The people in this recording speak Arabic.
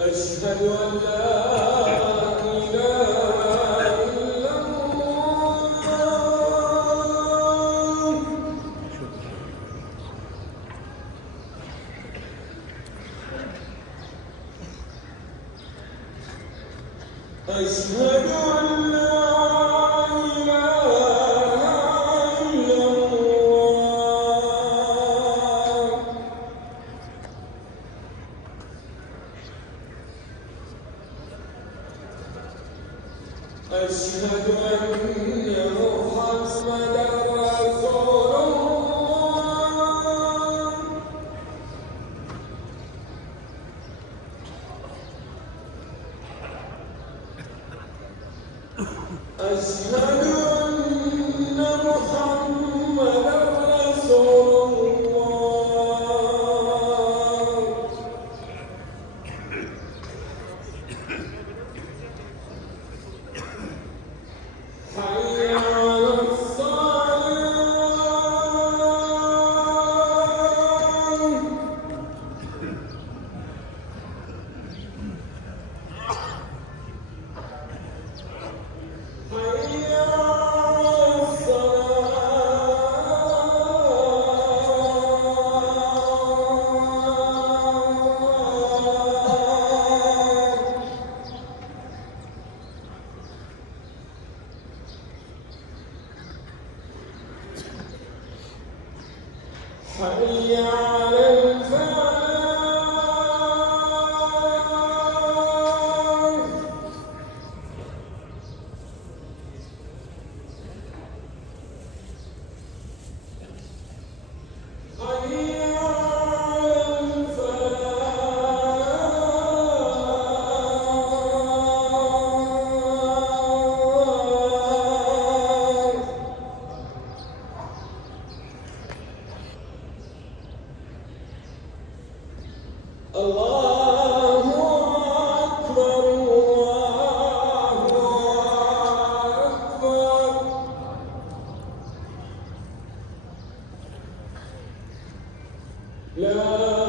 أشهد أن لا إله إلا الله. أشهد أن لا إله إلا الله. أشهد أن محمدًا رسول الله. أشهد أن محمدًا رسول الله. حي على الصلاة. حي على الصلاة. حي على الفلاح. حي على الفلاح. الله أكبر، الله أكبر. لا